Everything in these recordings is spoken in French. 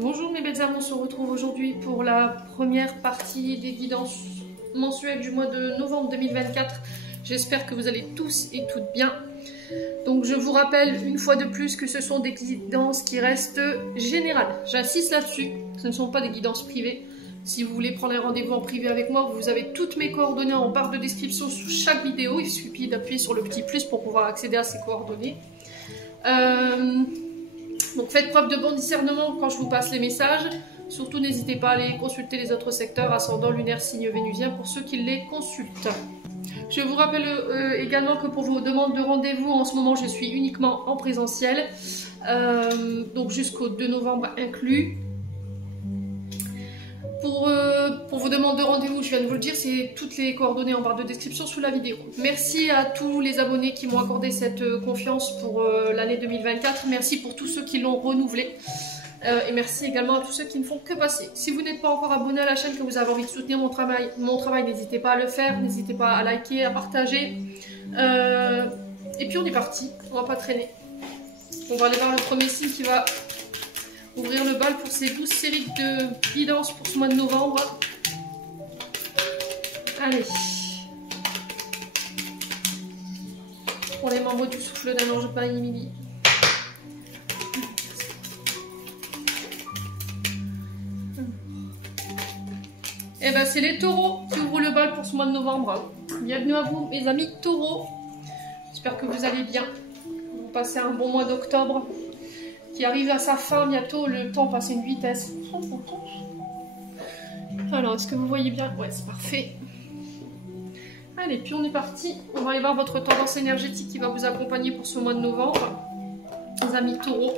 Bonjour mes belles âmes, on se retrouve aujourd'hui pour la première partie des guidances mensuelles du mois de novembre 2024. J'espère que vous allez tous et toutes bien. Donc je vous rappelle une fois de plus que ce sont des guidances qui restent générales. J'insiste là-dessus, ce ne sont pas des guidances privées. Si vous voulez prendre un rendez-vous en privé avec moi, vous avez toutes mes coordonnées en barre de description sous chaque vidéo. Il suffit d'appuyer sur le petit plus pour pouvoir accéder à ces coordonnées. Donc faites preuve de bon discernement quand je vous passe les messages. Surtout n'hésitez pas à aller consulter les autres secteurs, ascendant, lunaire, signe vénusien pour ceux qui les consultent. Je vous rappelle également que pour vos demandes de rendez-vous, en ce moment je suis uniquement en présentiel. Donc jusqu'au 2 novembre inclus. Pour vos demandes de rendez-vous, je viens de vous le dire, c'est toutes les coordonnées en barre de description sous la vidéo. Merci à tous les abonnés qui m'ont accordé cette confiance pour l'année 2024. Merci pour tous ceux qui l'ont renouvelé. Et merci également à tous ceux qui ne font que passer. Si vous n'êtes pas encore abonné à la chaîne, que vous avez envie de soutenir mon travail, n'hésitez pas à le faire. N'hésitez pas à liker, à partager. Et puis on est parti, on va pas traîner. On va aller voir le premier signe qui va ouvrir le bal pour ces 12 séries de guidance pour ce mois de novembre. Allez. Pour les membres du souffle d'un ange par Émilie. Et ben c'est les taureaux qui ouvrent le bal pour ce mois de novembre. Bienvenue à vous mes amis taureaux. J'espère que vous allez bien. Vous passez un bon mois d'octobre qui arrive à sa fin bientôt, le temps passe à une vitesse. Alors, est-ce que vous voyez bien? Ouais, c'est parfait. Allez, puis on est parti. On va aller voir votre tendance énergétique qui va vous accompagner pour ce mois de novembre. Les amis taureaux.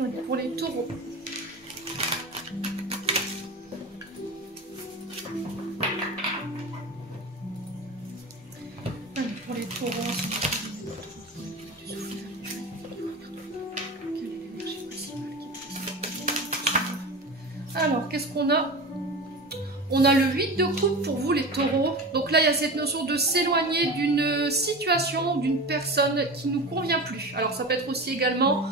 Allez, pour les taureaux. Pour les taureaux. Alors, qu'est-ce qu'on a? On a le 8 de coupe pour vous les taureaux. Donc là, il y a cette notion de s'éloigner d'une situation, d'une personne qui ne nous convient plus. Alors, ça peut être aussi également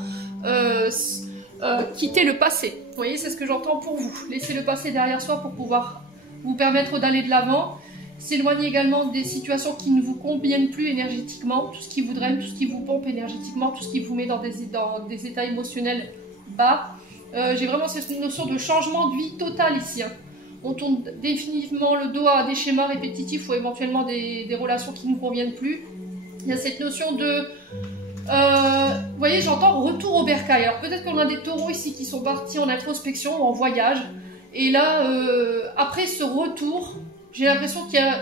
quitter le passé. Vous voyez, c'est ce que j'entends pour vous. Laissez le passé derrière soi pour pouvoir vous permettre d'aller de l'avant. S'éloigner également des situations qui ne vous conviennent plus énergétiquement, tout ce qui vous draine, tout ce qui vous pompe énergétiquement, tout ce qui vous met dans des états émotionnels bas. J'ai vraiment cette notion de changement de vie total ici. Hein. On tourne définitivement le dos à des schémas répétitifs ou éventuellement des relations qui ne nous conviennent plus. Il y a cette notion de... vous voyez, j'entends retour au bercail. Alors peut-être qu'on a des taureaux ici qui sont partis en introspection ou en voyage. Et là, après ce retour... J'ai l'impression qu'il y a...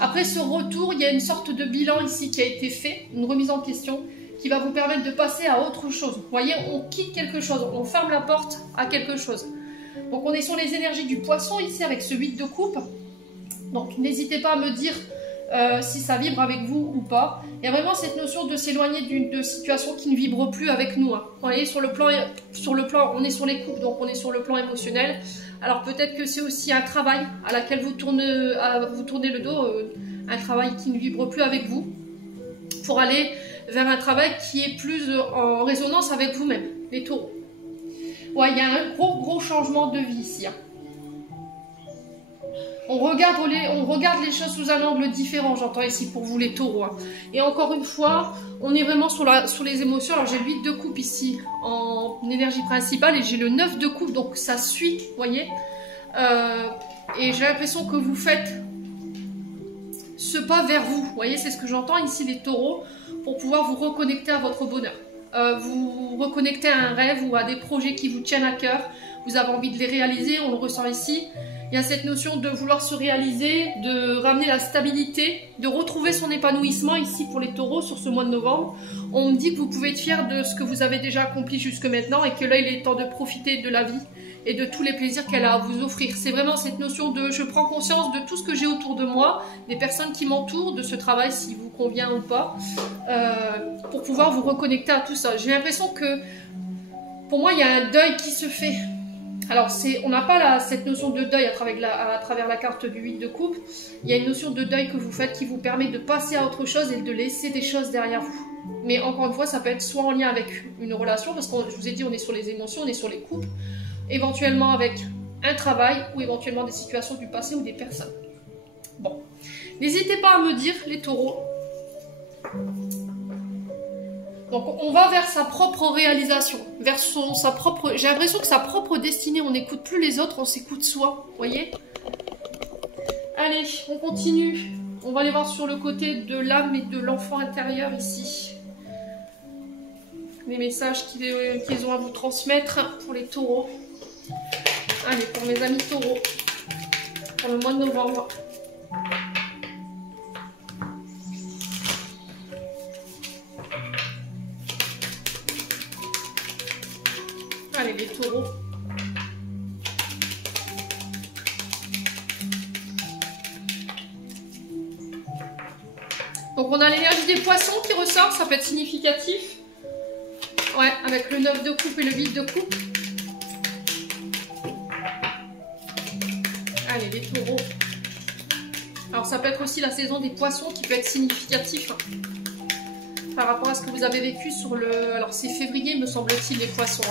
Après ce retour, il y a une sorte de bilan ici qui a été fait, une remise en question, qui va vous permettre de passer à autre chose. Vous voyez, on quitte quelque chose, on ferme la porte à quelque chose. Donc on est sur les énergies du poisson ici avec ce 8 de coupe. Donc n'hésitez pas à me dire si ça vibre avec vous ou pas. Il y a vraiment cette notion de s'éloigner de situations qui ne vibrent plus avec nous. Hein. Vous voyez, sur le plan, on est sur les coupes, donc on est sur le plan émotionnel. Alors peut-être que c'est aussi un travail à laquelle vous tournez le dos, un travail qui ne vibre plus avec vous, pour aller vers un travail qui est plus en résonance avec vous-même, les taureaux. Ouais, il y a un gros changement de vie ici. Hein. On regarde les choses sous un angle différent, j'entends ici pour vous les taureaux. Hein. Et encore une fois, on est vraiment sur les émotions. Alors j'ai le 8 de coupe ici en énergie principale et j'ai le 9 de coupe, donc ça suit, vous voyez. Et j'ai l'impression que vous faites ce pas vers vous. Vous voyez, c'est ce que j'entends ici les taureaux, pour pouvoir vous reconnecter à votre bonheur. Vous reconnecter à un rêve ou à des projets qui vous tiennent à cœur. Vous avez envie de les réaliser, on le ressent ici. Il y a cette notion de vouloir se réaliser, de ramener la stabilité, de retrouver son épanouissement ici pour les taureaux sur ce mois de novembre. On me dit que vous pouvez être fiers de ce que vous avez déjà accompli jusque maintenant et que là il est temps de profiter de la vie et de tous les plaisirs qu'elle a à vous offrir. C'est vraiment cette notion de je prends conscience de tout ce que j'ai autour de moi, des personnes qui m'entourent, de ce travail s'il vous convient ou pas, pour pouvoir vous reconnecter à tout ça. J'ai l'impression que pour moi il y a un deuil qui se fait. Alors, on n'a pas cette notion de deuil à travers la carte du 8 de coupe. Il y a une notion de deuil que vous faites qui vous permet de passer à autre chose et de laisser des choses derrière vous. Mais encore une fois, ça peut être soit en lien avec une relation, parce que je vous ai dit, on est sur les émotions, on est sur les couples, éventuellement avec un travail ou éventuellement des situations du passé ou des personnes. Bon, n'hésitez pas à me dire, les taureaux. Donc on va vers sa propre réalisation, vers sa propre... J'ai l'impression que sa propre destinée, on n'écoute plus les autres, on s'écoute soi, vous voyez? Allez, on continue. On va aller voir sur le côté de l'âme et de l'enfant intérieur ici. Les messages qu'ils ont à vous transmettre pour les taureaux. Allez, pour mes amis taureaux, pour le mois de novembre. Allez, les taureaux. Donc on a l'énergie des poissons qui ressort, ça peut être significatif. Ouais, avec le 9 de coupe et le 8 de coupe. Allez, les taureaux. Alors ça peut être aussi la saison des poissons qui peut être significatif par rapport à ce que vous avez vécu sur le... Alors c'est février, me semble-t-il, les poissons.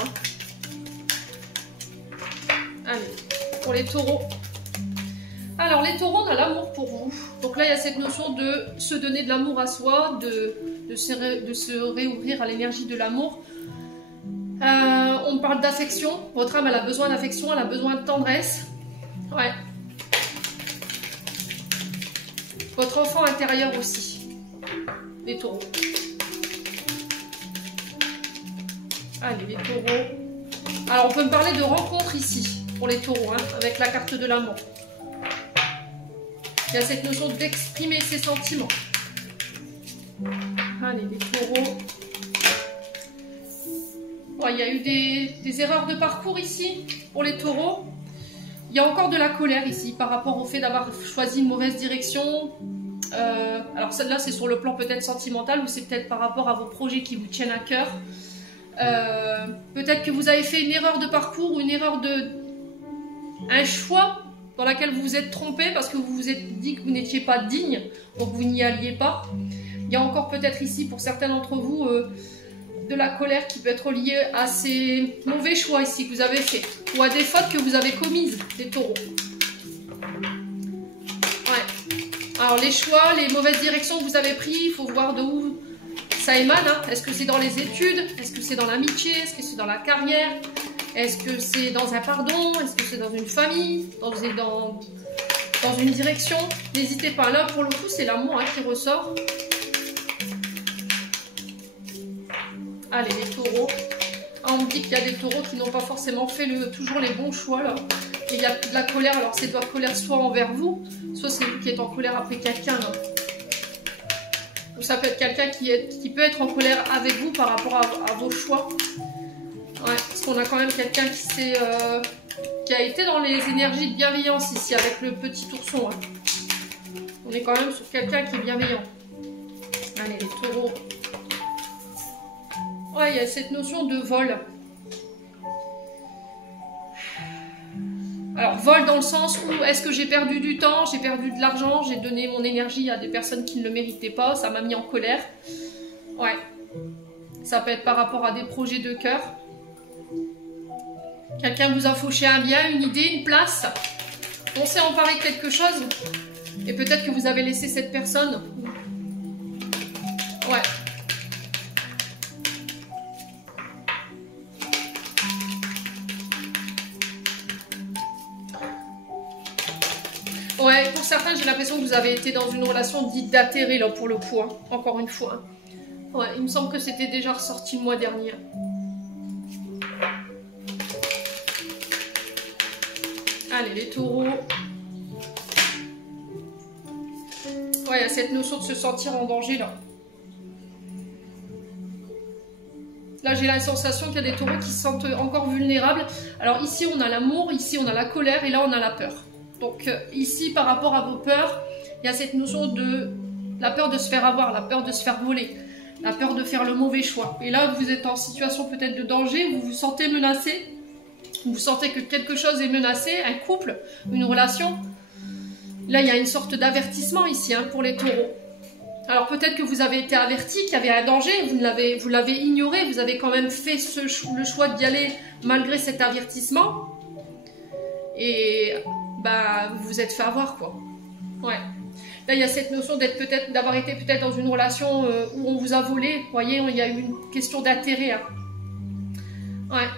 Allez, pour les taureaux. Alors les taureaux, on a l'amour pour vous. Donc là, il y a cette notion de se donner de l'amour à soi, de se réouvrir à l'énergie de l'amour. On parle d'affection. Votre âme, elle a besoin d'affection, elle a besoin de tendresse. Ouais. Votre enfant intérieur aussi. Les taureaux. Allez, les taureaux. Alors, on peut me parler de rencontre ici, pour les taureaux, avec la carte de l'amour. Il y a cette notion d'exprimer ses sentiments. Allez, les taureaux. Ouais, il y a eu des erreurs de parcours ici, pour les taureaux. Il y a encore de la colère ici, par rapport au fait d'avoir choisi une mauvaise direction. Alors celle-là, c'est sur le plan peut-être sentimental, ou c'est peut-être par rapport à vos projets qui vous tiennent à cœur. Peut-être que vous avez fait une erreur de parcours, ou un choix dans lequel vous vous êtes trompé parce que vous vous êtes dit que vous n'étiez pas digne, donc vous n'y alliez pas. Il y a encore peut-être ici, pour certains d'entre vous, de la colère qui peut être liée à ces mauvais choix ici que vous avez fait, ou à des fautes que vous avez commises, les taureaux. Ouais. Alors les choix, les mauvaises directions que vous avez prises, il faut voir de où ça émane. Est-ce que c'est dans les études? Est-ce que c'est dans l'amitié? Est-ce que c'est dans la carrière? Est-ce que c'est dans un pardon? Est-ce que c'est dans une famille? Dans une direction? N'hésitez pas. Là, pour le coup, c'est l'amour qui ressort. Allez, les taureaux. On me dit qu'il y a des taureaux qui n'ont pas forcément fait toujours les bons choix. Là. Et il y a de la colère. Alors, c'est de la colère soit envers vous, soit c'est vous qui êtes en colère après quelqu'un. Ou ça peut être quelqu'un qui peut être en colère avec vous par rapport à vos choix. Ouais, parce qu'on a quand même quelqu'un qui a été dans les énergies de bienveillance ici, avec le petit ourson. On est quand même sur quelqu'un qui est bienveillant. Allez, les taureaux. Ouais, il y a cette notion de vol. Alors, vol dans le sens où est-ce que j'ai perdu du temps, j'ai perdu de l'argent, j'ai donné mon énergie à des personnes qui ne le méritaient pas, ça m'a mis en colère. Ouais. Ça peut être par rapport à des projets de cœur. Quelqu'un vous a fauché un bien, une idée, une place. On s'est emparé de quelque chose. Et peut-être que vous avez laissé cette personne. Ouais. Ouais, pour certains, j'ai l'impression que vous avez été dans une relation dite d'atterré, là, pour le coup. Encore une fois. Ouais, il me semble que c'était déjà ressorti le mois dernier. Allez, les taureaux. Ouais, il y a cette notion de se sentir en danger, là. Là, j'ai la sensation qu'il y a des taureaux qui se sentent encore vulnérables. Alors ici, on a l'amour, ici, on a la colère, et là, on a la peur. Donc ici, par rapport à vos peurs, il y a cette notion de la peur de se faire avoir, la peur de se faire voler, la peur de faire le mauvais choix. Et là, vous êtes en situation peut-être de danger, vous vous sentez menacé. vous sentez que quelque chose est menacé, un couple, une relation. Là, il y a une sorte d'avertissement ici hein, pour les taureaux. Alors peut-être que vous avez été averti qu'il y avait un danger, vous l'avez ignoré, vous avez quand même fait le choix d'y aller malgré cet avertissement. Et bah, vous vous êtes fait avoir quoi. Ouais. Là, il y a cette notion d'avoir été peut-être dans une relation où on vous a volé. Vous voyez, il y a eu une question d'intérêt. Hein. Ouais.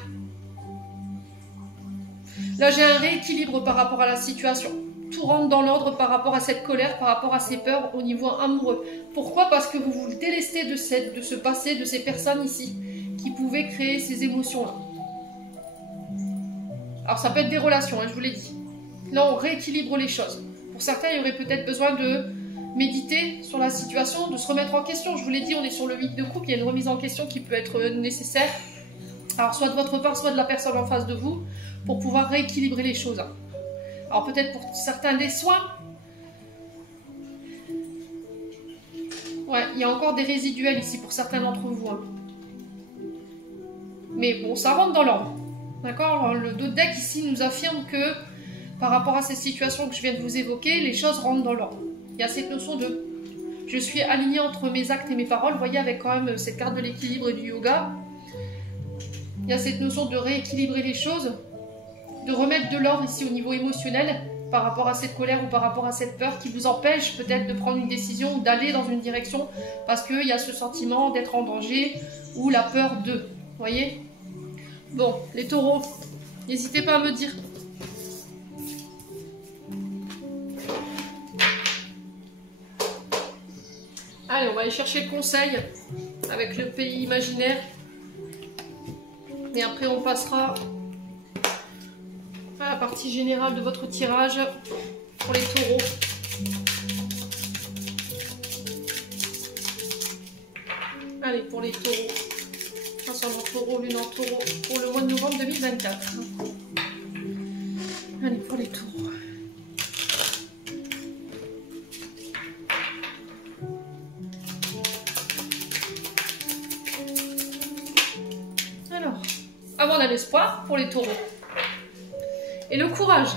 Là, j'ai un rééquilibre par rapport à la situation. Tout rentre dans l'ordre par rapport à cette colère, par rapport à ces peurs au niveau amoureux. Pourquoi? Parce que vous vous délestez de ce passé, de ces personnes ici, qui pouvaient créer ces émotions-là. Alors, ça peut être des relations, hein, je vous l'ai dit. Là, on rééquilibre les choses. Pour certains, il y aurait peut-être besoin de méditer sur la situation, de se remettre en question. Je vous l'ai dit, on est sur le 8 de coupe, il y a une remise en question qui peut être nécessaire. Alors, soit de votre part, soit de la personne en face de vous, pour pouvoir rééquilibrer les choses. Alors, peut-être pour certains des soins. Ouais, il y a encore des résiduels ici pour certains d'entre vous. Hein. Mais bon, ça rentre dans l'ordre. D'accord? Le dos de deck ici nous affirme que par rapport à ces situations que je viens de vous évoquer, les choses rentrent dans l'ordre. Il y a cette notion de je suis aligné entre mes actes et mes paroles. Vous voyez, avec quand même cette carte de l'équilibre et du yoga. Il y a cette notion de rééquilibrer les choses, de remettre de l'ordre ici au niveau émotionnel par rapport à cette colère ou par rapport à cette peur qui vous empêche peut-être de prendre une décision ou d'aller dans une direction parce qu'il y a ce sentiment d'être en danger ou la peur de. Vous voyez? Bon, les taureaux, n'hésitez pas à me dire. Allez, on va aller chercher le conseil avec le pays imaginaire. Et après, on passera à la partie générale de votre tirage pour les taureaux. Allez, pour les taureaux. Ascendant taureau, lune en taureau pour le mois de novembre 2024. Allez, pour les taureaux. Alors, avant d'un espoir pour les taureaux. Et le courage.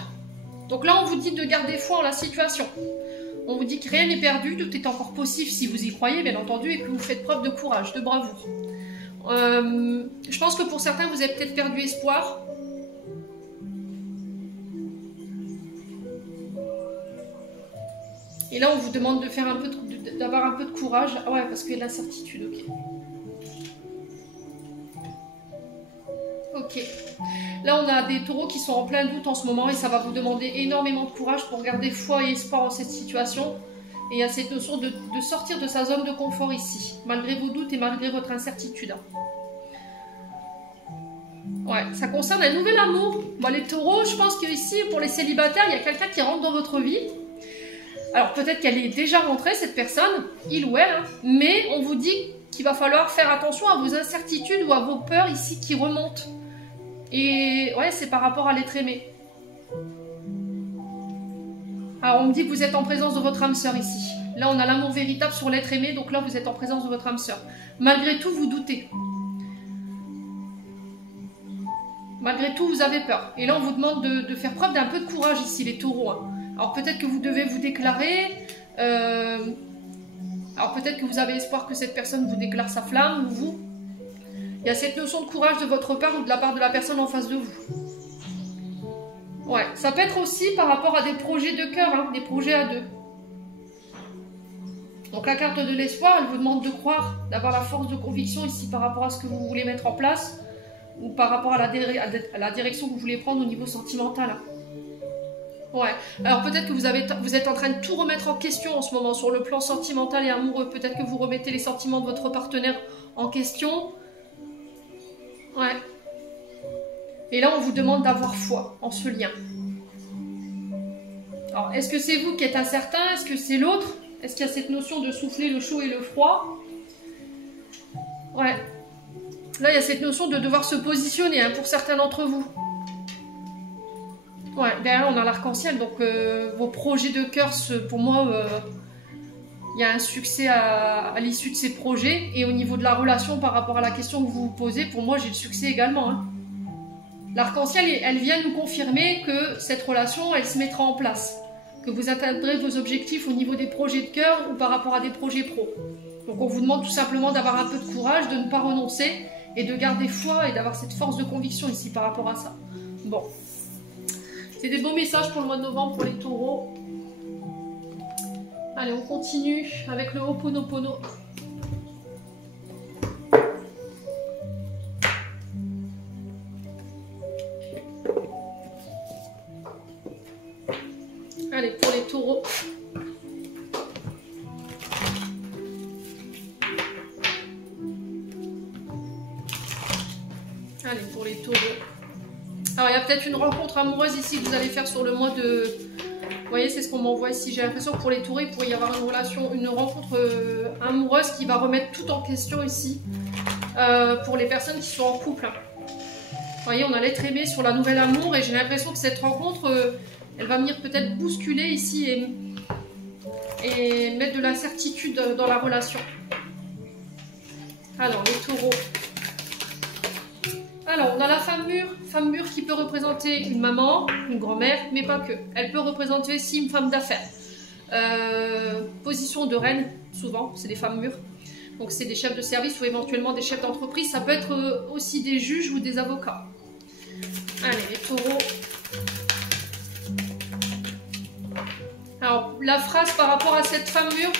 Donc là, on vous dit de garder foi en la situation. On vous dit que rien n'est perdu, tout est encore possible si vous y croyez, bien entendu, et que vous faites preuve de courage, de bravoure. Je pense que pour certains, vous avez peut-être perdu espoir. Et là, on vous demande de faire d'avoir un peu de courage. Ah ouais, parce qu'il y a l'incertitude, ok. Ok. Là, on a des taureaux qui sont en plein doute en ce moment et ça va vous demander énormément de courage pour garder foi et espoir en cette situation. Et il y a cette notion de sortir de sa zone de confort ici, malgré vos doutes et malgré votre incertitude. Ouais, ça concerne un nouvel amour. Bon, les taureaux, je pense qu'ici, pour les célibataires, il y a quelqu'un qui rentre dans votre vie. Alors, peut-être qu'elle est déjà rentrée, cette personne, il ou elle, hein, mais on vous dit qu'il va falloir faire attention à vos incertitudes ou à vos peurs ici qui remontent. Et ouais, c'est par rapport à l'être aimé. Alors, on me dit que vous êtes en présence de votre âme sœur ici. Là, on a l'amour véritable sur l'être aimé, donc là, vous êtes en présence de votre âme sœur. Malgré tout, vous doutez. Malgré tout, vous avez peur. Et là, on vous demande de faire preuve d'un peu de courage ici, les taureaux. Hein. Alors, peut-être que vous devez vous déclarer. Alors, peut-être que vous avez espoir que cette personne vous déclare sa flamme, ou vous. Il y a cette notion de courage de votre part ou de la part de la personne en face de vous. Ouais, ça peut être aussi par rapport à des projets de cœur, hein, des projets à deux. Donc la carte de l'espoir, elle vous demande de croire, d'avoir la force de conviction ici par rapport à ce que vous voulez mettre en place ou par rapport à la direction que vous voulez prendre au niveau sentimental. Ouais, alors peut-être que vous êtes en train de tout remettre en question en ce moment sur le plan sentimental et amoureux. Peut-être que vous remettez les sentiments de votre partenaire en question. Ouais. Et là, on vous demande d'avoir foi en ce lien. Alors, est-ce que c'est vous qui êtes incertain? Est-ce que c'est l'autre? Est-ce qu'il y a cette notion de souffler le chaud et le froid? Ouais. Là, il y a cette notion de devoir se positionner hein, pour certains d'entre vous. Ouais, derrière, on a l'arc-en-ciel. Donc, vos projets de cœur, pour moi, il y a un succès à l'issue de ces projets. Et au niveau de la relation par rapport à la question que vous vous posez, pour moi, j'ai le succès également. Hein. L'arc-en-ciel, elle vient nous confirmer que cette relation, elle se mettra en place, que vous atteindrez vos objectifs au niveau des projets de cœur ou par rapport à des projets pro. Donc on vous demande tout simplement d'avoir un peu de courage, de ne pas renoncer et de garder foi et d'avoir cette force de conviction ici par rapport à ça. Bon, c'est des beaux messages pour le mois de novembre pour les taureaux. Allez, on continue avec le Ho'oponopono. Allez, pour les taureaux. Allez, pour les taureaux. Alors, il y a peut-être une rencontre amoureuse ici que vous allez faire sur le mois de... Vous voyez, c'est ce qu'on m'envoie ici. J'ai l'impression que pour les taureaux, il pourrait y avoir une rencontre amoureuse qui va remettre tout en question ici. Pour les personnes qui sont en couple. Vous voyez, on a l'être aimé sur la nouvelle amour et j'ai l'impression que cette rencontre... elle va venir peut-être bousculer ici et mettre de l'incertitude dans la relation. Alors, les taureaux. Alors, on a la femme mûre qui peut représenter une maman, une grand-mère, mais pas que. Elle peut représenter aussi une femme d'affaires. Position de reine, souvent, c'est des femmes mûres. Donc, c'est des chefs de service ou éventuellement des chefs d'entreprise. Ça peut être aussi des juges ou des avocats. Allez, les taureaux. Alors, la phrase par rapport à cette femme mûre,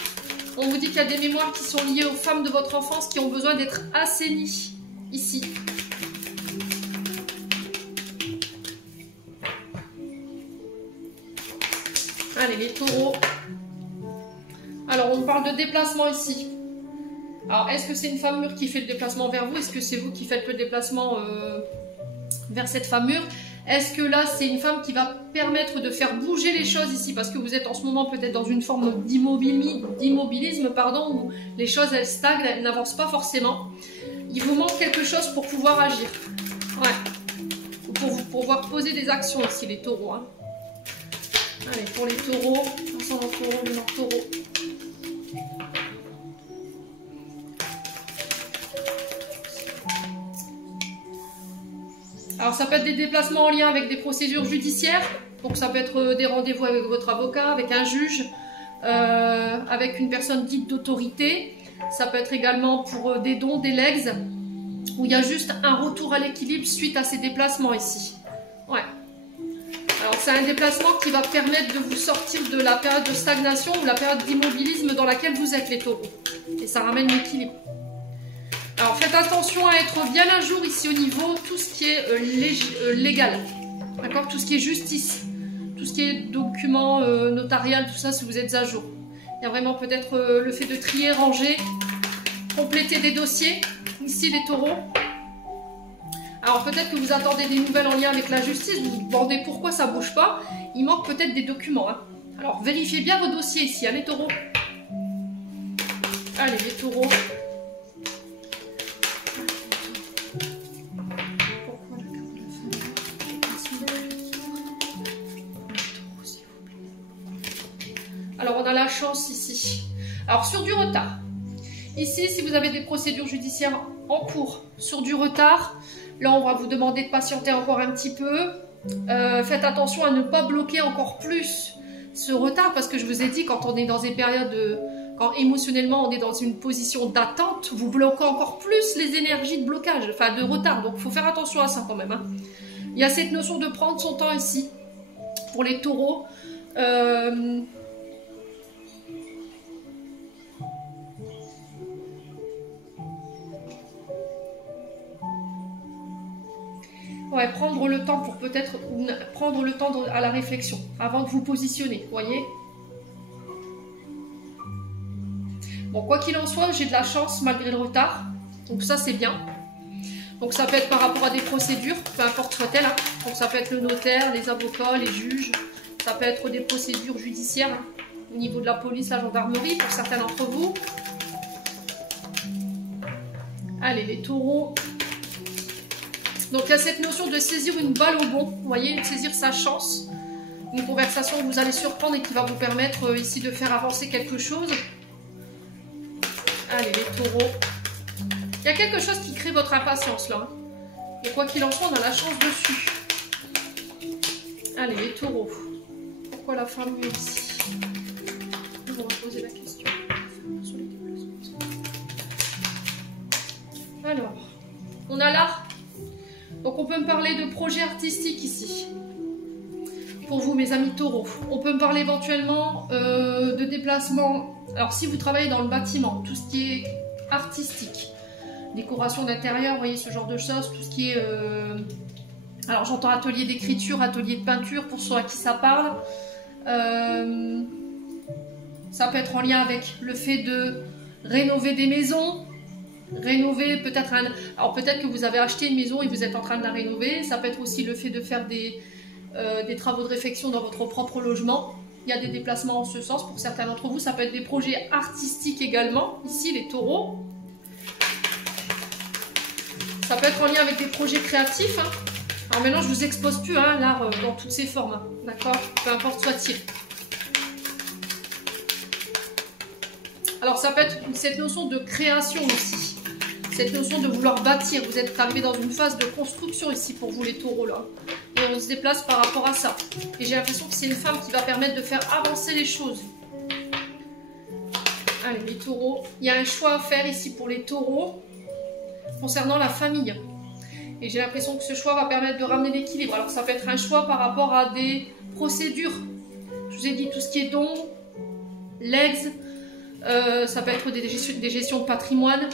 on vous dit qu'il y a des mémoires qui sont liées aux femmes de votre enfance qui ont besoin d'être assainies ici. Allez, les taureaux. Alors, on parle de déplacement ici. Alors, est-ce que c'est une femme mûre qui fait le déplacement vers vous? Est-ce que c'est vous qui faites le déplacement vers cette femme mûre? Est-ce que là, c'est une femme qui va permettre de faire bouger les choses ici? Parce que vous êtes en ce moment peut-être dans une forme d'immobilisme, pardon, où les choses, elles stagnent, elles n'avancent pas forcément. Il vous manque quelque chose pour pouvoir agir. Ouais. Pour pouvoir poser des actions ici, les taureaux. Hein. Allez, pour les taureaux, ensemble en taureau, lunaire taureau. Alors ça peut être des déplacements en lien avec des procédures judiciaires, donc ça peut être des rendez-vous avec votre avocat, avec un juge, avec une personne dite d'autorité. Ça peut être également pour des dons, des legs, où il y a juste un retour à l'équilibre suite à ces déplacements ici. Ouais. Alors c'est un déplacement qui va permettre de vous sortir de la période de stagnation ou la période d'immobilisme dans laquelle vous êtes les taureaux. Et ça ramène l'équilibre. Alors faites attention à être bien à jour ici au niveau tout ce qui est légal, d'accord, tout ce qui est justice, tout ce qui est document notarial, tout ça si vous êtes à jour. Il y a vraiment peut-être le fait de trier, ranger, compléter des dossiers, ici les taureaux. Alors peut-être que vous attendez des nouvelles en lien avec la justice, vous vous demandez pourquoi ça ne bouge pas, il manque peut-être des documents. Hein. Alors vérifiez bien vos dossiers ici, hein, les taureaux. Allez les taureaux. Alors on a la chance ici. Alors sur du retard. Ici, si vous avez des procédures judiciaires en cours sur du retard, là on va vous demander de patienter encore un petit peu. Faites attention à ne pas bloquer encore plus ce retard parce que je vous ai dit, quand on est dans des périodes, quand émotionnellement on est dans une position d'attente, vous bloquez encore plus les énergies de blocage, enfin de retard. Donc il faut faire attention à ça quand même. Hein. Il y a cette notion de prendre son temps ici pour les taureaux. Ouais, prendre le temps pour peut-être prendre le temps à la réflexion avant de vous positionner, vous voyez. Bon, quoi qu'il en soit, j'ai de la chance malgré le retard, donc ça c'est bien. Donc ça peut être par rapport à des procédures, peu importe soit-elle. Hein. Donc ça peut être le notaire, les avocats, les juges, ça peut être des procédures judiciaires hein, au niveau de la police, la gendarmerie pour certains d'entre vous. Allez, les taureaux. Donc il y a cette notion de saisir une balle au bond, vous voyez, de saisir sa chance. Une conversation que vous allez surprendre et qui va vous permettre ici de faire avancer quelque chose. Allez, les taureaux. Il y a quelque chose qui crée votre impatience là. Et quoi qu'il en soit, on a la chance dessus. Allez, les taureaux. Pourquoi la femme est ici? On va poser la question. Sur les déplacements. Alors, on a l'art. Donc on peut me parler de projets artistiques ici. Pour vous, mes amis taureaux. On peut me parler éventuellement de déplacements. Alors si vous travaillez dans le bâtiment, tout ce qui est artistique, décoration d'intérieur, vous voyez ce genre de choses, tout ce qui est... alors j'entends atelier d'écriture, atelier de peinture, pour ceux à qui ça parle. Ça peut être en lien avec le fait de rénover des maisons, rénover peut-être un... Alors peut-être que vous avez acheté une maison et vous êtes en train de la rénover. Ça peut être aussi le fait de faire des travaux de réfection dans votre propre logement. Il y a des déplacements en ce sens pour certains d'entre vous. Ça peut être des projets artistiques également. Ici, les taureaux. Ça peut être en lien avec des projets créatifs. Hein. Alors maintenant, je vous expose plus hein, l'art dans toutes ses formes. Hein. D'accord? Peu importe soit-il. Alors ça peut être cette notion de création aussi. Cette notion de vouloir bâtir. Vous êtes arrivé dans une phase de construction ici pour vous les taureaux là. Et on se déplace par rapport à ça. Et j'ai l'impression que c'est une femme qui va permettre de faire avancer les choses. Allez, les taureaux. Il y a un choix à faire ici pour les taureaux concernant la famille. Et j'ai l'impression que ce choix va permettre de ramener l'équilibre. Alors ça peut être un choix par rapport à des procédures. Je vous ai dit tout ce qui est dons, legs, ça peut être des gestions de patrimoine.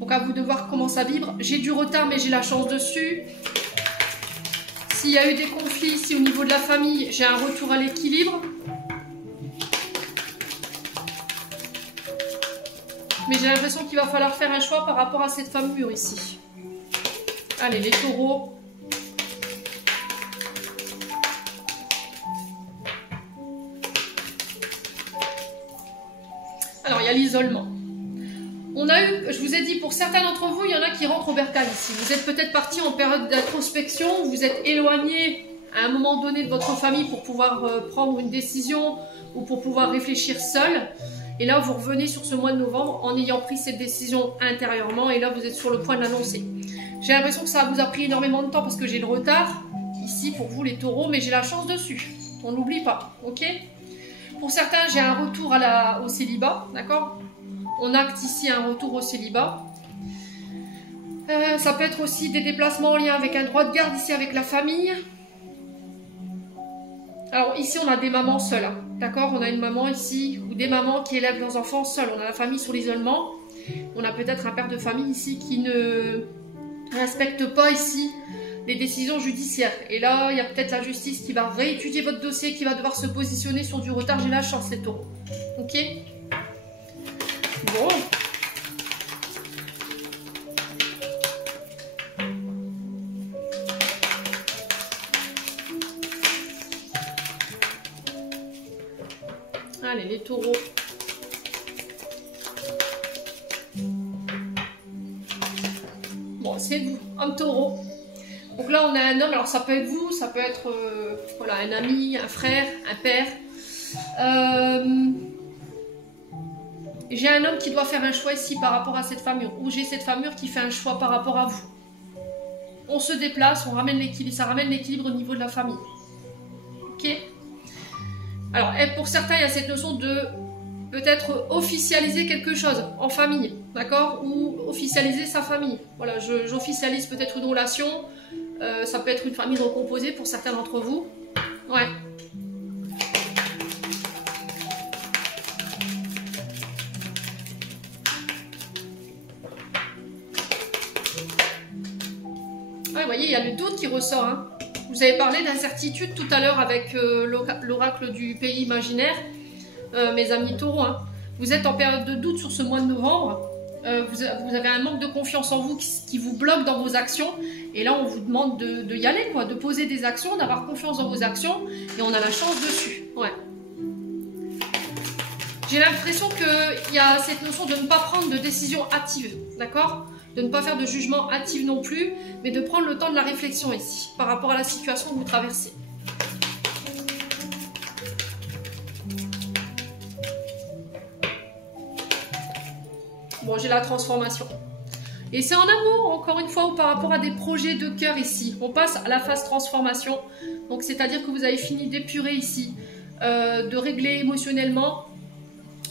Donc à vous de voir comment ça vibre. J'ai du retard mais j'ai la chance dessus. S'il y a eu des conflits ici au niveau de la famille, j'ai un retour à l'équilibre. Mais j'ai l'impression qu'il va falloir faire un choix par rapport à cette femme mûre ici. Allez, les taureaux. Alors, il y a l'isolement. On a eu, je vous ai dit, pour certains d'entre vous, il y en a qui rentrent au bercail ici. Vous êtes peut-être parti en période d'introspection, vous êtes éloigné à un moment donné de votre famille pour pouvoir prendre une décision ou pour pouvoir réfléchir seul. Et là, vous revenez sur ce mois de novembre en ayant pris cette décision intérieurement et là, vous êtes sur le point de l'annoncer. J'ai l'impression que ça vous a pris énormément de temps parce que j'ai le retard ici pour vous les taureaux, mais j'ai la chance dessus. On n'oublie pas, ok? Pour certains, j'ai un retour au célibat, d'accord? On acte ici un retour au célibat. Ça peut être aussi des déplacements en lien avec un droit de garde ici avec la famille. Alors ici, on a des mamans seules, hein, d'accord? On a une maman ici, ou des mamans qui élèvent leurs enfants seuls. On a la famille sur l'isolement. On a peut-être un père de famille ici qui ne respecte pas ici les décisions judiciaires. Et là, il y a peut-être la justice qui va réétudier votre dossier, qui va devoir se positionner sur du retard. J'ai la chance, les taureaux. Ok? Bon. Allez, les taureaux. Bon, c'est vous, homme taureau. Donc là, on a un homme, alors ça peut être vous, ça peut être voilà, un ami, un frère, un père. J'ai un homme qui doit faire un choix ici par rapport à cette femme mûre, ou j'ai cette femme mûre qui fait un choix par rapport à vous. On se déplace, on ramène l'équilibre, ça ramène l'équilibre au niveau de la famille. Ok? Alors, pour certains, il y a cette notion de peut-être officialiser quelque chose en famille, d'accord? Ou officialiser sa famille. Voilà, j'officialise peut-être une relation, ça peut être une famille recomposée pour certains d'entre vous. Ouais. Ouais, vous voyez, il y a le doute qui ressort. Hein. Vous avez parlé d'incertitude tout à l'heure avec l'oracle du pays imaginaire, mes amis taureaux. Hein. Vous êtes en période de doute sur ce mois de novembre. Vous avez un manque de confiance en vous qui vous bloque dans vos actions. Et là, on vous demande de y aller, quoi, de poser des actions, d'avoir confiance dans vos actions. Et on a la chance dessus. Ouais. J'ai l'impression qu'il y a cette notion de ne pas prendre de décision hâtive. D'accord ? De ne pas faire de jugement hâtif non plus, mais de prendre le temps de la réflexion ici, par rapport à la situation que vous traversez. Bon, j'ai la transformation. Et c'est en amour, encore une fois, ou par rapport à des projets de cœur ici. On passe à la phase transformation. Donc, c'est-à-dire que vous avez fini d'épurer ici, de régler émotionnellement,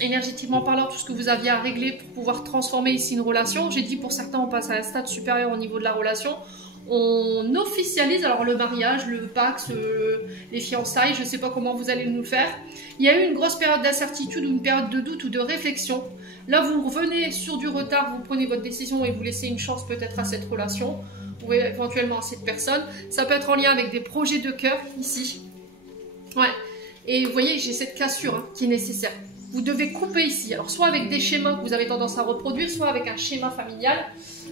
énergétiquement parlant, tout ce que vous aviez à régler pour pouvoir transformer ici une relation. J'ai dit pour certains, on passe à un stade supérieur au niveau de la relation. On officialise alors le mariage, le Pax, les fiançailles, je ne sais pas comment vous allez nous le faire. Il y a eu une grosse période d'incertitude ou une période de doute ou de réflexion. Là, vous revenez sur du retard, vous prenez votre décision et vous laissez une chance peut-être à cette relation ou éventuellement à cette personne. Ça peut être en lien avec des projets de cœur ici. Ouais. Et vous voyez, j'ai cette cassure hein, qui est nécessaire. Vous devez couper ici. Alors, soit avec des schémas que vous avez tendance à reproduire, soit avec un schéma familial.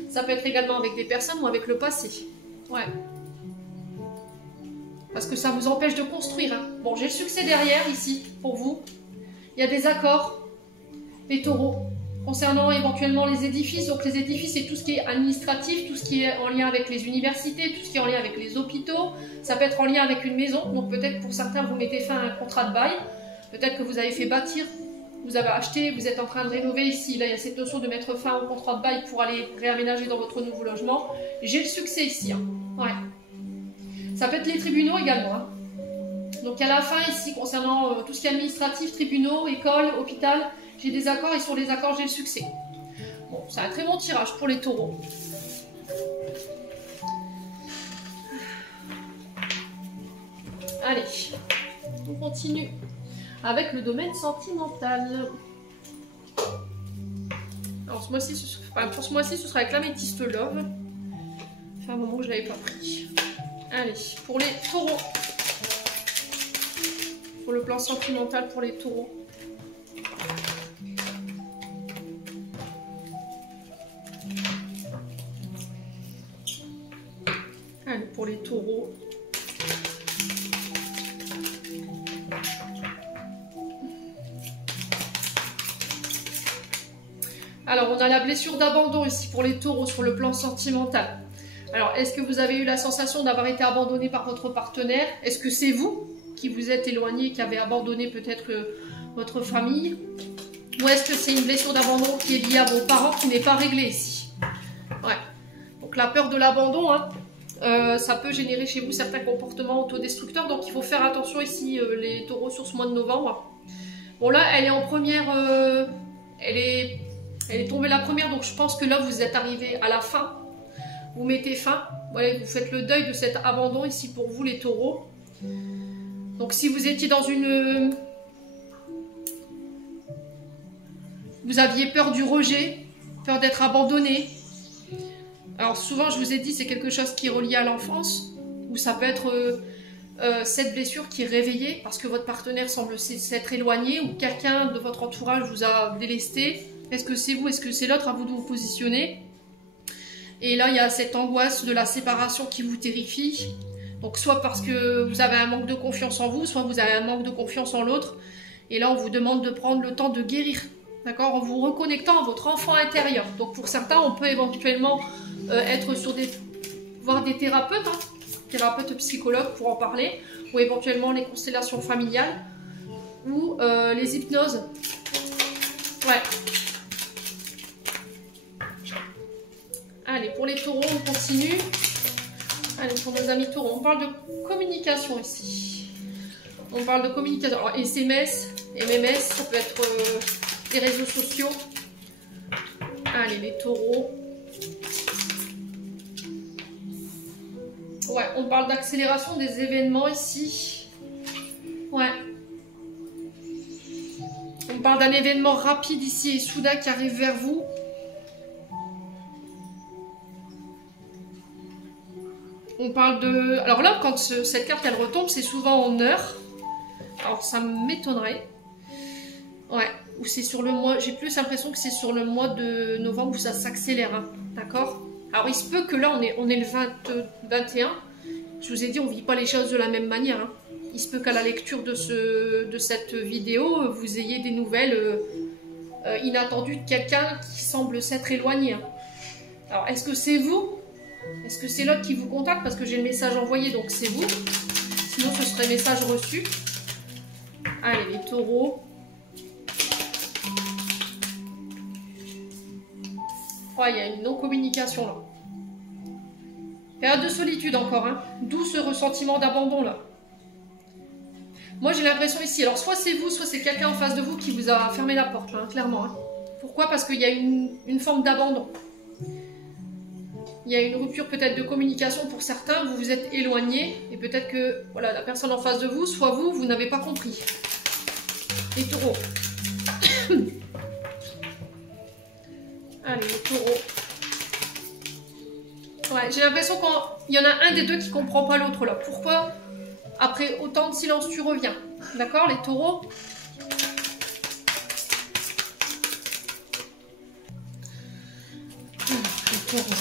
Ça peut être également avec des personnes ou avec le passé. Ouais. Parce que ça vous empêche de construire. Hein. Bon, j'ai le succès derrière, ici, pour vous. Il y a des accords, les taureaux, concernant éventuellement les édifices. Donc, les édifices, c'est tout ce qui est administratif, tout ce qui est en lien avec les universités, tout ce qui est en lien avec les hôpitaux. Ça peut être en lien avec une maison. Donc, peut-être pour certains, vous mettez fin à un contrat de bail. Peut-être que vous avez fait bâtir. Vous avez acheté, vous êtes en train de rénover ici. Là, il y a cette notion de mettre fin au contrat de bail pour aller réaménager dans votre nouveau logement. J'ai le succès ici. Hein. Ouais. Ça peut être les tribunaux également. Hein. Donc, à la fin ici, concernant tout ce qui est administratif, tribunaux, écoles, hôpital, j'ai des accords et sur les accords, j'ai le succès. Bon, c'est un très bon tirage pour les taureaux. Allez, on continue avec le domaine sentimental. Alors ce mois-ci, pour ce mois-ci, ce sera avec l'améthyste Love. Ça fait un moment que je ne l'avais pas pris. Allez, pour les taureaux. Pour le plan sentimental pour les taureaux. Allez, pour les taureaux. Alors, on a la blessure d'abandon ici pour les taureaux sur le plan sentimental. Alors, est-ce que vous avez eu la sensation d'avoir été abandonné par votre partenaire? Est-ce que c'est vous qui vous êtes éloigné, qui avez abandonné peut-être votre famille? Ou est-ce que c'est une blessure d'abandon qui est liée à vos parents qui n'est pas réglée ici? Ouais. Donc, la peur de l'abandon, hein, ça peut générer chez vous certains comportements autodestructeurs. Donc, il faut faire attention ici, les taureaux, sur ce mois de novembre. Bon, là, elle est en première... Elle est tombée la première, donc je pense que là, vous êtes arrivé à la fin. Vous mettez fin. Voilà, vous faites le deuil de cet abandon ici pour vous, les taureaux. Donc, si vous étiez dans une... Vous aviez peur du rejet, peur d'être abandonné. Alors, souvent, je vous ai dit, c'est quelque chose qui est relié à l'enfance. Ou ça peut être cette blessure qui est réveillée parce que votre partenaire semble s'être éloigné ou quelqu'un de votre entourage vous a délesté. Est-ce que c'est vous? Est-ce que c'est l'autre? À vous de vous positionner. Et là, il y a cette angoisse de la séparation qui vous terrifie. Donc, soit parce que vous avez un manque de confiance en vous, soit vous avez un manque de confiance en l'autre. Et là, on vous demande de prendre le temps de guérir. D'accord? En vous reconnectant à votre enfant intérieur. Donc, pour certains, on peut éventuellement être sur voir des thérapeutes, hein, thérapeutes psychologues pour en parler, ou éventuellement les constellations familiales, ou les hypnoses. Ouais. Allez, pour les taureaux, on continue. Allez, pour nos amis taureaux, on parle de communication ici. On parle de communication. Alors, SMS, MMS, ça peut être des réseaux sociaux. Allez, les taureaux. Ouais, on parle d'accélération des événements ici. Ouais. On parle d'un événement rapide ici et soudain qui arrive vers vous. On parle de... Alors là, quand cette carte, elle retombe, c'est souvent en heure. Alors, ça m'étonnerait. Ouais, ou c'est sur le mois... J'ai plus l'impression que c'est sur le mois de novembre où ça s'accélère. Hein. D'accord? Alors, il se peut que là, on est le 21. Je vous ai dit, on ne vit pas les choses de la même manière. Hein. Il se peut qu'à la lecture de cette vidéo, vous ayez des nouvelles inattendues de quelqu'un qui semble s'être éloigné. Hein. Alors, est-ce que c'est vous? Est-ce que c'est l'autre qui vous contacte? Parce que j'ai le message envoyé, donc c'est vous. Sinon, ce serait message reçu. Allez, les taureaux. Ouais, il y a une non-communication là. Période de solitude encore, hein. D'où ce ressentiment d'abandon là. Moi j'ai l'impression ici, alors soit c'est vous, soit c'est quelqu'un en face de vous qui vous a fermé la porte, là, hein, clairement. Hein. Pourquoi? Parce qu'il y a une forme d'abandon. Il y a une rupture peut-être de communication pour certains, vous vous êtes éloigné, et peut-être que voilà, la personne en face de vous, soit vous, vous n'avez pas compris. Les taureaux. Allez, les taureaux. Ouais, j'ai l'impression qu'il y en a un des deux qui ne comprend pas l'autre là. Pourquoi, après autant de silence, tu reviens? D'accord, les taureaux? Les taureaux.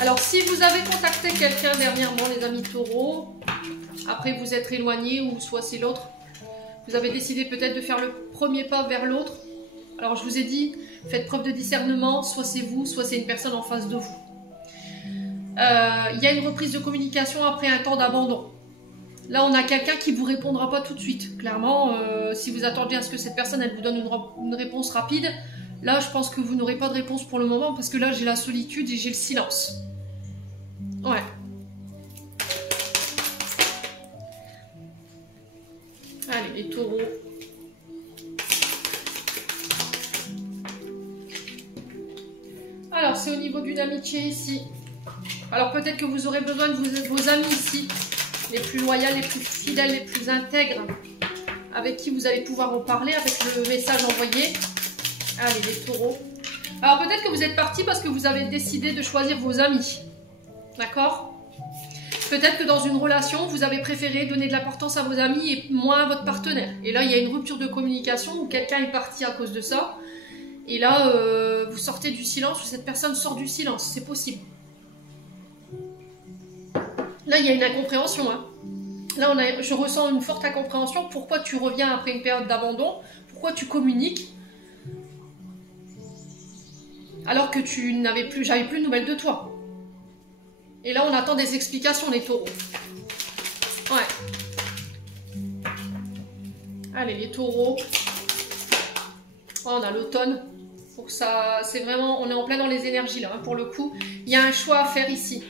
Alors, si vous avez contacté quelqu'un dernièrement, les amis taureaux, après vous êtes éloigné ou soit c'est l'autre, vous avez décidé peut-être de faire le premier pas vers l'autre. Alors, je vous ai dit, faites preuve de discernement, soit c'est vous, soit c'est une personne en face de vous. Il y a une reprise de communication après un temps d'abandon. Là, on a quelqu'un qui ne vous répondra pas tout de suite. Clairement, si vous attendez à ce que cette personne elle vous donne une réponse rapide, là, je pense que vous n'aurez pas de réponse pour le moment parce que là, j'ai la solitude et j'ai le silence. Ouais. Allez, les taureaux. Alors, c'est au niveau d'une amitié ici. Alors, peut-être que vous aurez besoin de vos amis ici, les plus loyaux, les plus fidèles, les plus intègres, avec qui vous allez pouvoir en parler, avec le message envoyé. Allez, les taureaux. Alors, peut-être que vous êtes parti parce que vous avez décidé de choisir vos amis. D'accord? Peut-être que dans une relation, vous avez préféré donner de l'importance à vos amis et moins à votre partenaire. Et là, il y a une rupture de communication où quelqu'un est parti à cause de ça. Et là, vous sortez du silence ou cette personne sort du silence. C'est possible. Là, il y a une incompréhension. Hein. Là, je ressens une forte incompréhension. Pourquoi tu reviens après une période d'abandon? Pourquoi tu communiques alors que j'avais plus de nouvelles de toi? Et là, on attend des explications, les taureaux. Ouais. Allez, les taureaux. Oh, on a l'automne. Pour ça, c'est vraiment, on est en plein dans les énergies là. Hein, pour le coup, il y a un choix à faire ici.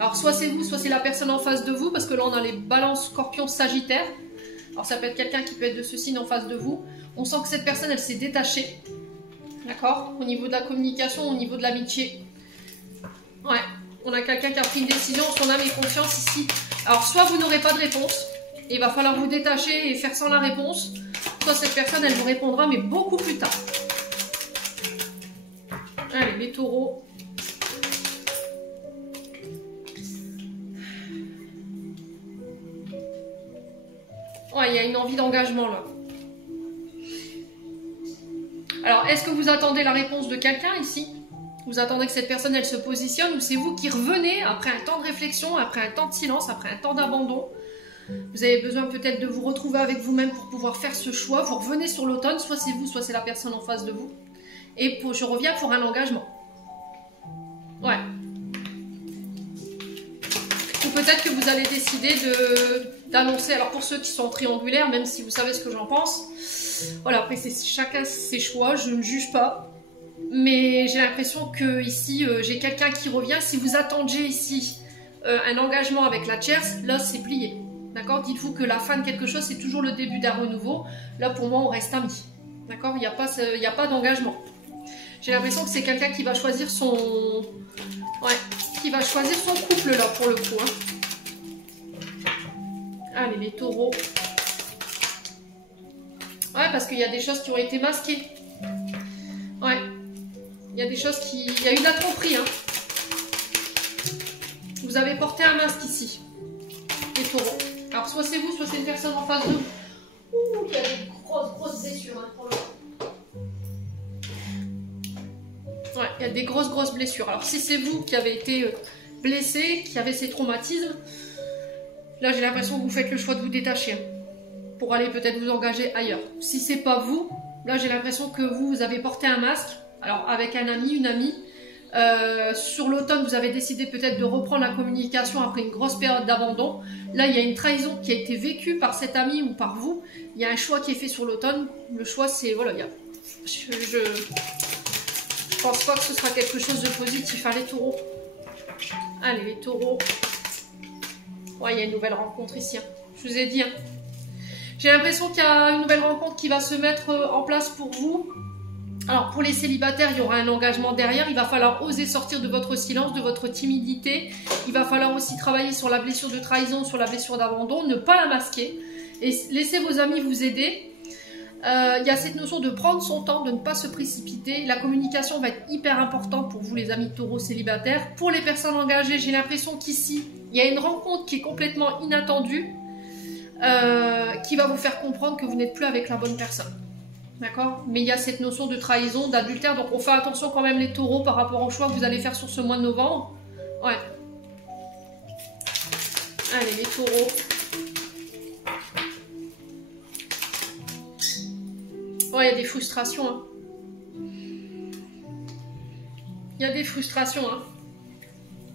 Alors, soit c'est vous, soit c'est la personne en face de vous, parce que là, on a les balances, scorpions, sagittaires. Alors, ça peut être quelqu'un qui peut être de ce signe en face de vous. On sent que cette personne, elle s'est détachée. D'accord? Au niveau de la communication, au niveau de l'amitié. Ouais. On a quelqu'un qui a pris une décision, son âme et conscience ici. Alors, soit vous n'aurez pas de réponse, et il va falloir vous détacher et faire sans la réponse, soit cette personne, elle vous répondra, mais beaucoup plus tard. Allez, les taureaux. Ouais, il y a une envie d'engagement, là. Alors, est-ce que vous attendez la réponse de quelqu'un, ici ? Vous attendez que cette personne, elle se positionne, ou c'est vous qui revenez après un temps de réflexion, après un temps de silence, après un temps d'abandon. Vous avez besoin peut-être de vous retrouver avec vous-même pour pouvoir faire ce choix. Vous revenez sur l'automne, soit c'est vous, soit c'est la personne en face de vous. Et je reviens pour un engagement. Ouais. Ou peut-être que vous allez décider d'annoncer, alors pour ceux qui sont triangulaires, même si vous savez ce que j'en pense, voilà, après c'est chacun ses choix, je ne juge pas. Mais j'ai l'impression que ici, j'ai quelqu'un qui revient. Si vous attendiez ici un engagement avec la tierce, là c'est plié. D'accord? Dites-vous que la fin de quelque chose, c'est toujours le début d'un renouveau. Là pour moi, on reste amis. D'accord? Il n'y a pas d'engagement. J'ai l'impression que c'est quelqu'un qui va choisir son... Ouais, qui va choisir son couple là pour le coup. Hein. Allez, les taureaux. Ouais, parce qu'il y a des choses qui ont été masquées. Ouais. Il y a des choses qui... Il y a eu de la tromperie. Hein. Vous avez porté un masque ici. Les taureaux. Alors, soit c'est vous, soit c'est une personne en face de vous. Ouh, il y a des grosses blessures. Hein, pour le coup. Ouais, il y a des grosses blessures. Alors, si c'est vous qui avez été blessé, qui avez ces traumatismes, là, j'ai l'impression que vous faites le choix de vous détacher. Hein, pour aller peut-être vous engager ailleurs. Si c'est pas vous, là, j'ai l'impression que vous avez porté un masque. Alors, avec un ami, une amie, sur l'automne, vous avez décidé peut-être de reprendre la communication après une grosse période d'abandon. Là, il y a une trahison qui a été vécue par cet ami ou par vous. Il y a un choix qui est fait sur l'automne. Le choix, c'est, voilà, Je pense pas que ce sera quelque chose de positif, hein, les taureaux. Allez, les taureaux. Ouais, il y a une nouvelle rencontre ici. Hein. Je vous ai dit. Hein. J'ai l'impression qu'il y a une nouvelle rencontre qui va se mettre en place pour vous. Alors, pour les célibataires, il y aura un engagement derrière. Il va falloir oser sortir de votre silence, de votre timidité. Il va falloir aussi travailler sur la blessure de trahison, sur la blessure d'abandon. Ne pas la masquer. Et laissez vos amis vous aider. Il y a cette notion de prendre son temps, de ne pas se précipiter. La communication va être hyper importante pour vous, les amis taureaux célibataires. Pour les personnes engagées, j'ai l'impression qu'ici, il y a une rencontre qui est complètement inattendue, qui va vous faire comprendre que vous n'êtes plus avec la bonne personne. D'accord? Mais il y a cette notion de trahison, d'adultère, donc on fait attention quand même les taureaux par rapport au choix que vous allez faire sur ce mois de novembre. Ouais. Allez, les taureaux. Ouais, il y a des frustrations. Hein. Il y a des frustrations. Hein.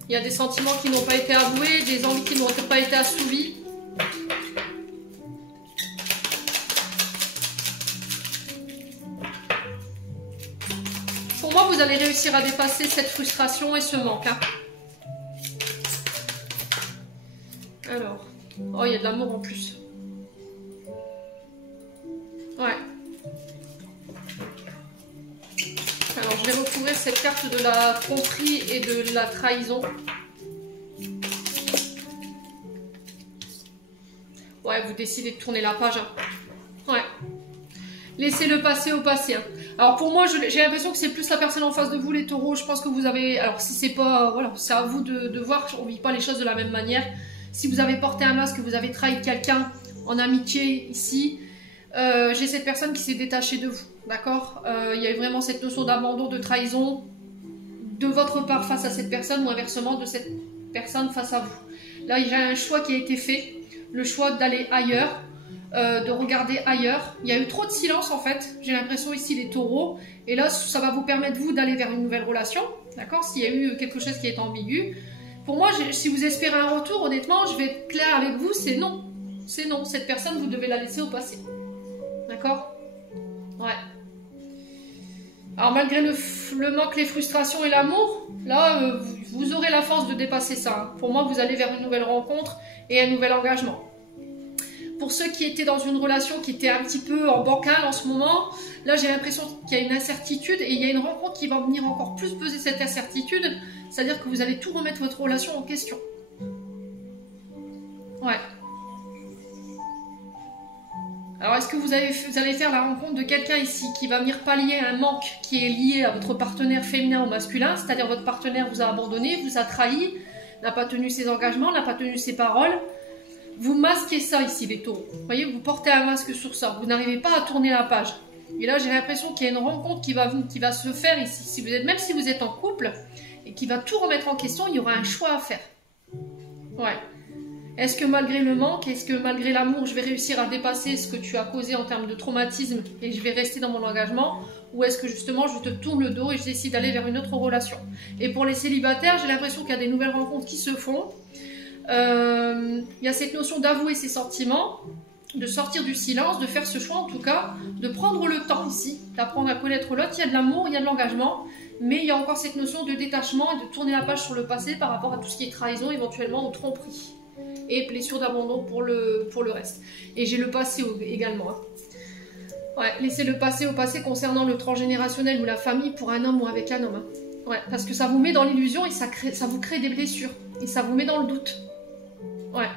Il y a des sentiments qui n'ont pas été avoués, des envies qui n'ont pas été assouvies. Pour moi, vous allez réussir à dépasser cette frustration et ce manque. Hein. Alors, oh, il y a de l'amour en plus. Ouais. Alors, je vais recouvrir cette carte de la tromperie et de la trahison. Ouais, vous décidez de tourner la page. Hein. Ouais. Laissez-le passer au passé. Hein. Alors, pour moi, j'ai l'impression que c'est plus la personne en face de vous, les taureaux. Je pense que vous avez... Alors, si c'est pas... Voilà, c'est à vous de voir. On ne vit pas les choses de la même manière. Si vous avez porté un masque, vous avez trahi quelqu'un en amitié ici... j'ai cette personne qui s'est détachée de vous, d'accord? Il y a eu vraiment cette notion d'abandon, de trahison de votre part face à cette personne ou inversement de cette personne face à vous. Là, il y a un choix qui a été fait, le choix d'aller ailleurs, de regarder ailleurs. Il y a eu trop de silence en fait, j'ai l'impression ici les taureaux, et là ça va vous permettre vous d'aller vers une nouvelle relation, d'accord? S'il y a eu quelque chose qui est ambigu. Pour moi, si vous espérez un retour, honnêtement, je vais être claire avec vous, c'est non. C'est non, cette personne, vous devez la laisser au passé. D'accord? Ouais. Alors malgré le manque, les frustrations et l'amour, là, vous aurez la force de dépasser ça. Hein. Pour moi, vous allez vers une nouvelle rencontre et un nouvel engagement. Pour ceux qui étaient dans une relation qui était un petit peu en bancal en ce moment, là, j'ai l'impression qu'il y a une incertitude et il y a une rencontre qui va venir encore plus peser cette incertitude. C'est-à-dire que vous allez tout remettre votre relation en question. Ouais. Alors, est-ce que vous allez faire la rencontre de quelqu'un ici qui va venir pallier un manque qui est lié à votre partenaire féminin ou masculin, c'est-à-dire votre partenaire vous a abandonné, vous a trahi, n'a pas tenu ses engagements, n'a pas tenu ses paroles. Vous masquez ça ici, les taureaux. Vous voyez, vous portez un masque sur ça. Vous n'arrivez pas à tourner la page. Et là, j'ai l'impression qu'il y a une rencontre qui va se faire ici. Même si vous êtes en couple et qui va tout remettre en question, il y aura un choix à faire. Ouais. Est-ce que malgré le manque, est-ce que malgré l'amour, je vais réussir à dépasser ce que tu as causé en termes de traumatisme et je vais rester dans mon engagement? Ou est-ce que justement je te tourne le dos et je décide d'aller vers une autre relation? Et pour les célibataires, j'ai l'impression qu'il y a des nouvelles rencontres qui se font. Il y a cette notion d'avouer ses sentiments, de sortir du silence, de faire ce choix en tout cas, de prendre le temps ici, d'apprendre à connaître l'autre. Il y a de l'amour, il y a de l'engagement, mais il y a encore cette notion de détachement et de tourner la page sur le passé par rapport à tout ce qui est trahison éventuellement ou tromperie. Et blessure d'abandon pour le reste. Et j'ai le passé également. Hein. Ouais, laissez le passé au passé concernant le transgénérationnel ou la famille pour un homme ou avec un homme. Hein. Ouais, parce que ça vous met dans l'illusion et ça vous crée des blessures. Et ça vous met dans le doute. Ouais.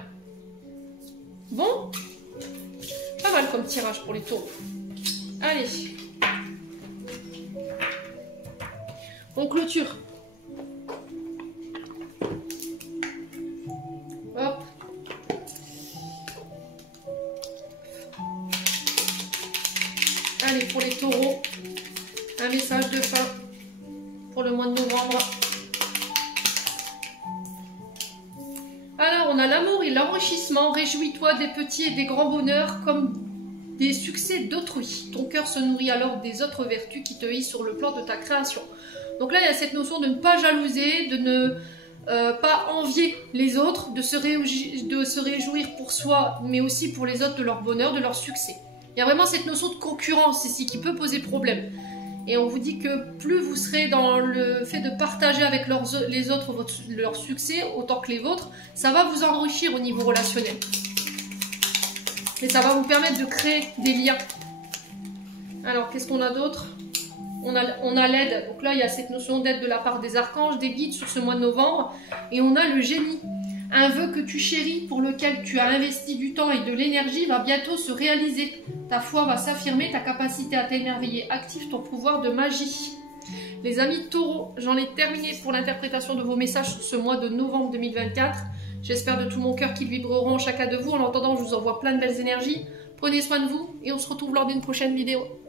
Bon. Pas mal comme tirage pour les taureaux. Allez. On clôture. Hop. Allez, pour les taureaux, un message de fin pour le mois de novembre. Alors, on a l'amour et l'enrichissement. Réjouis-toi des petits et des grands bonheurs comme des succès d'autrui. Ton cœur se nourrit alors des autres vertus qui te hissent sur le plan de ta création. Donc là, il y a cette notion de ne pas jalouser, de ne pas envier les autres, de se réjouir pour soi, mais aussi pour les autres de leur bonheur, de leur succès. Il y a vraiment cette notion de concurrence ici qui peut poser problème. Et on vous dit que plus vous serez dans le fait de partager avec les autres leur succès, autant que les vôtres, ça va vous enrichir au niveau relationnel. Et ça va vous permettre de créer des liens. Alors, qu'est-ce qu'on a d'autre? On a l'aide. Donc là, il y a cette notion d'aide de la part des archanges, des guides sur ce mois de novembre. Et on a le génie. Un vœu que tu chéris, pour lequel tu as investi du temps et de l'énergie, va bientôt se réaliser. Ta foi va s'affirmer, ta capacité à t'émerveiller active ton pouvoir de magie. Les amis taureaux, j'en ai terminé pour l'interprétation de vos messages sur ce mois de novembre 2024. J'espère de tout mon cœur qu'ils vibreront chacun de vous. En attendant, je vous envoie plein de belles énergies. Prenez soin de vous et on se retrouve lors d'une prochaine vidéo.